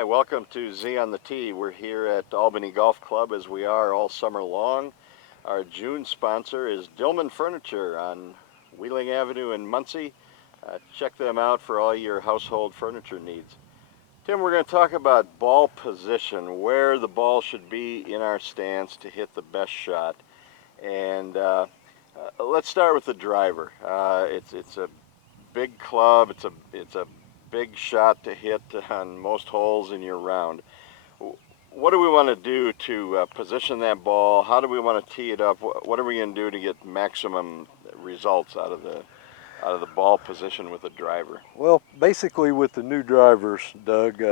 Hi, welcome to Z on the Tee. We're here at Albany Golf Club as we are all summer long. Our June sponsor is Dillman Furniture on Wheeling Avenue in Muncie. Check them out for all your household furniture needs. Tim, we're going to talk about ball position, where the ball should be in our stance to hit the best shot. And let's start with the driver. It's a big club. It's a big shot to hit on most holes in your round. What do we want to do to position that ball? How do we want to tee it up? What are we going to do to get maximum results out of the ball position with the driver? Well, basically with the new drivers, Doug,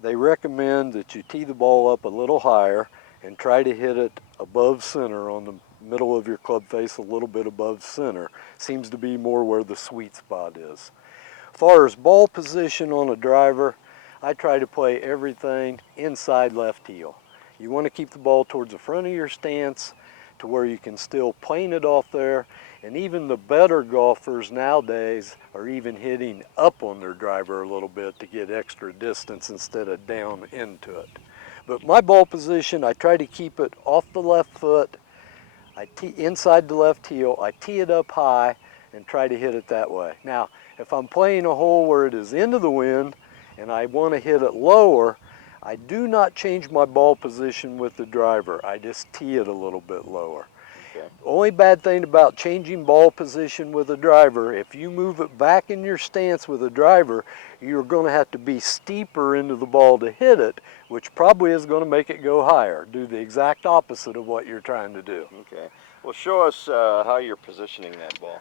they recommend that you tee the ball up a little higher and try to hit it above center on the middle of your club face, a little bit above center. Seems to be more where the sweet spot is. As far as ball position on a driver, I try to play everything inside left heel. You want to keep the ball towards the front of your stance to where you can still plane it off there. And even the better golfers nowadays are even hitting up on their driver a little bit to get extra distance instead of down into it. But my ball position, I try to keep it off the left foot, inside the left heel, I tee it up high and try to hit it that way. Now, if I'm playing a hole where it is into the wind and I want to hit it lower, I do not change my ball position with the driver. I just tee it a little bit lower. Okay. Only bad thing about changing ball position with a driver, if you move it back in your stance with a driver, you're going to have to be steeper into the ball to hit it, which probably is going to make it go higher. Do the exact opposite of what you're trying to do. Okay. Well, show us how you're positioning that ball.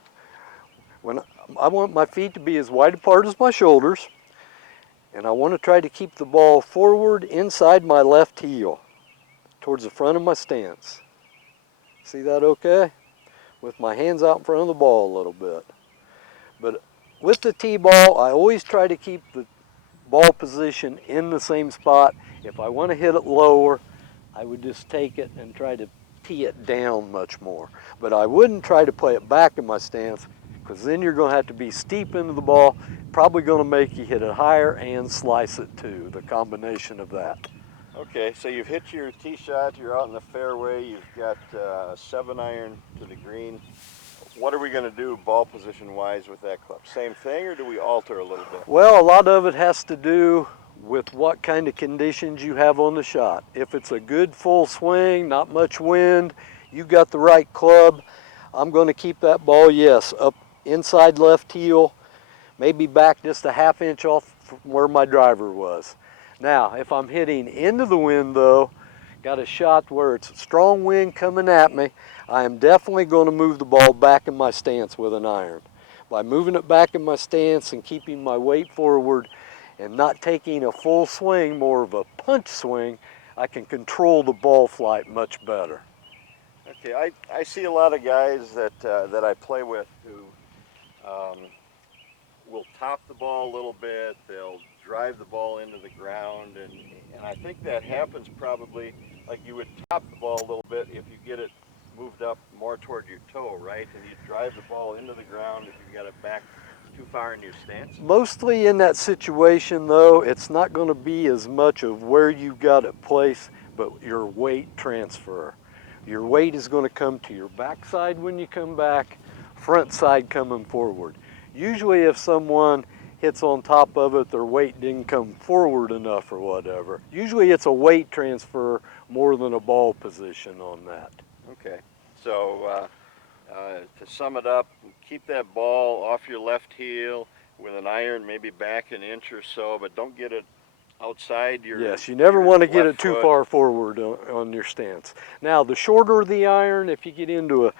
When I want my feet to be as wide apart as my shoulders, and I want to try to keep the ball forward inside my left heel, towards the front of my stance. See that okay? With my hands out in front of the ball a little bit. But with the tee ball, I always try to keep the ball position in the same spot. If I want to hit it lower, I would just take it and try to tee it down much more. But I wouldn't try to play it back in my stance, because then you're going to have to be steep into the ball, probably going to make you hit it higher and slice it too, the combination of that. Okay, so you've hit your tee shot, you're out in the fairway, you've got a 7-iron to the green. What are we going to do ball position wise with that club? Same thing, or do we alter a little bit? Well, a lot of it has to do with what kind of conditions you have on the shot. If it's a good full swing, not much wind, you got the right club, I'm going to keep that ball, yes, up inside left heel, maybe back just a ½ inch off from where my driver was. Now, if I'm hitting into the wind though, got a shot where it's a strong wind coming at me, I am definitely going to move the ball back in my stance with an iron. By moving it back in my stance and keeping my weight forward and not taking a full swing, more of a punch swing, I can control the ball flight much better. Okay, I see a lot of guys that I play with who will top the ball a little bit, they'll drive the ball into the ground, and I think that happens probably, like you would top the ball a little bit if you get it moved up more toward your toe, right? And you drive the ball into the ground if you got it back too far in your stance. Mostly in that situation though, it's not going to be as much of where you got it placed, but your weight transfer. Your weight is going to come to your backside when you come back, front side coming forward. Usually if someone hits on top of it, their weight didn't come forward enough or whatever. Usually it's a weight transfer more than a ball position on that. Okay, so to sum it up, keep that ball off your left heel with an iron, maybe back an inch or so, but don't get it outside your Yes, you never want to get it too foot. far forward on your stance. Now, the shorter the iron, if you get into a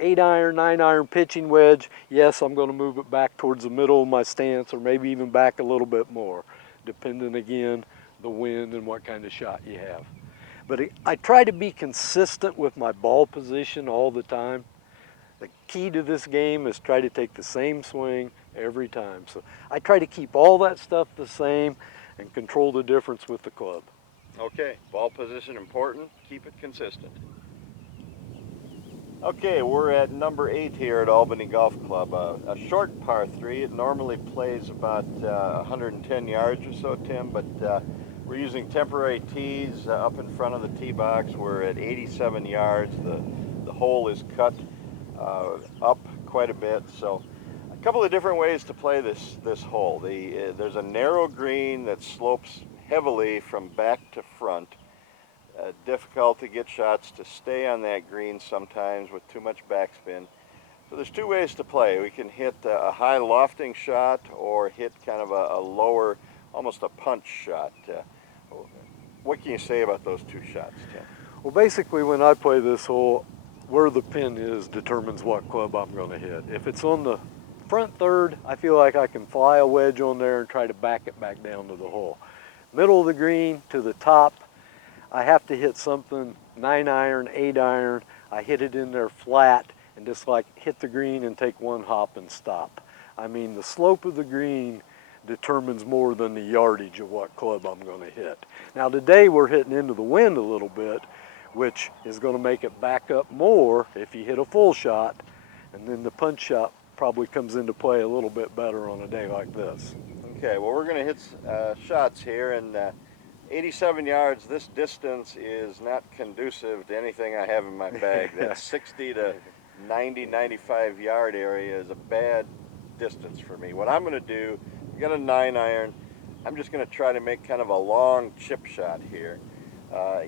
8-iron, 9-iron pitching wedge, yes, I'm going to move it back towards the middle of my stance, or maybe even back a little bit more, depending again the wind and what kind of shot you have. But I try to be consistent with my ball position all the time. The key to this game is try to take the same swing every time. So I try to keep all that stuff the same and control the difference with the club. Okay, ball position important, keep it consistent. Okay, we're at number 8 here at Albany Golf Club. A short par 3. It normally plays about 110 yards or so, Tim, but we're using temporary tees up in front of the tee box. We're at 87 yards. The hole is cut up quite a bit, so a couple of different ways to play this hole. There's a narrow green that slopes heavily from back to front. Difficult to get shots to stay on that green sometimes with too much backspin. So there's two ways to play. We can hit a high lofting shot or hit kind of a lower, almost a punch shot. What can you say about those two shots, Tim? Well, basically when I play this hole, where the pin is determines what club I'm going to hit. If it's on the front third, I feel like I can fly a wedge on there and try to back it back down to the hole. Middle of the green to the top, I have to hit something 9-iron, 8-iron. I hit it in there flat and just like hit the green and take one hop and stop. I mean, the slope of the green determines more than the yardage of what club I'm going to hit. Now today we're hitting into the wind a little bit, which is going to make it back up more if you hit a full shot, and then the punch shot probably comes into play a little bit better on a day like this. Okay, well, we're going to hit shots here, and 87 yards, this distance is not conducive to anything I have in my bag. That 60 to 90, 95 yard area is a bad distance for me. What I'm going to do, I got a 9-iron, I'm just going to try to make kind of a long chip shot here.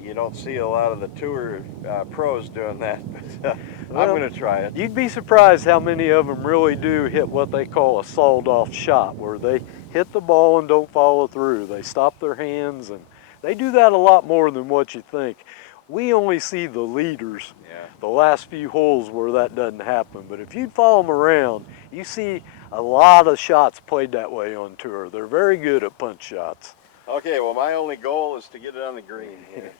You don't see a lot of the tour pros doing that, but well, I'm going to try it. You'd be surprised how many of them really do hit what they call a sawed-off shot, where they hit the ball and don't follow through. They stop their hands, and they do that a lot more than what you think. We only see the leaders, the last few holes where that doesn't happen, but if you follow them around, you see a lot of shots played that way on tour. They're very good at punch shots. Okay, well, my only goal is to get it on the green here.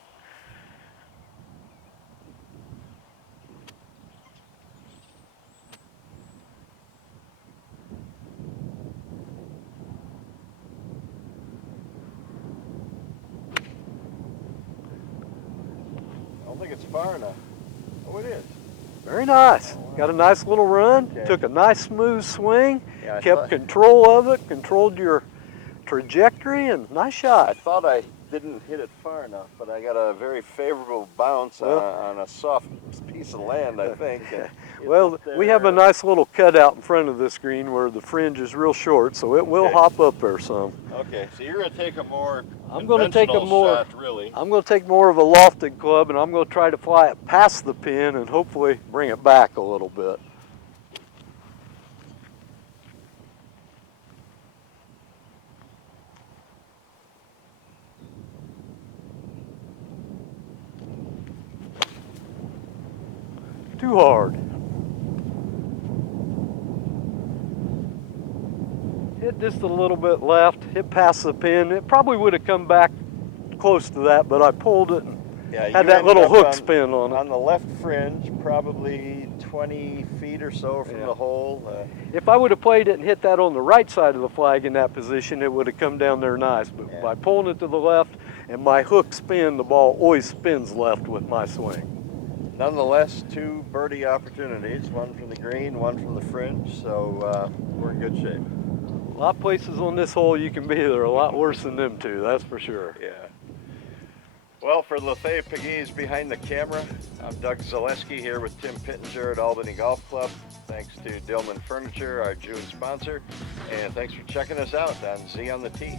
I don't think it's far enough. Oh, it is. Very nice. Got a nice little run. Okay. Took a nice smooth swing. Yeah, kept control of it. Controlled your trajectory, and nice shot. I thought I didn't hit it far enough, but I got a very favorable bounce on a soft piece of land, I think. Well, we have a nice little cutout in front of this green where the fringe is real short, so it will hop up there some. Okay, so you're going to take a more I'm going to take a more shot, really. I'm going to take more of a lofted club, and I'm going to try to fly it past the pin and hopefully bring it back a little bit. Too hard. Hit just a little bit left, hit past the pin. It probably would have come back close to that, but I pulled it and had that little hook spin on it. On the left fringe, probably 20 feet or so from the hole. If I would have played it and hit that on the right side of the flag in that position, it would have come down there nice. But by pulling it to the left and my hook spin, the ball always spins left with my swing. Nonetheless, two birdie opportunities, one from the green, one from the fringe, so we're in good shape. A lot of places on this hole you can be that are a lot worse than them two, that's for sure. Yeah. Well, for Lefay Pegues behind the camera, I'm Doug Zaleski here with Tim Pittenger at Albany Golf Club. Thanks to Dillman Furniture, our June sponsor, and thanks for checking us out on Z on the Tee.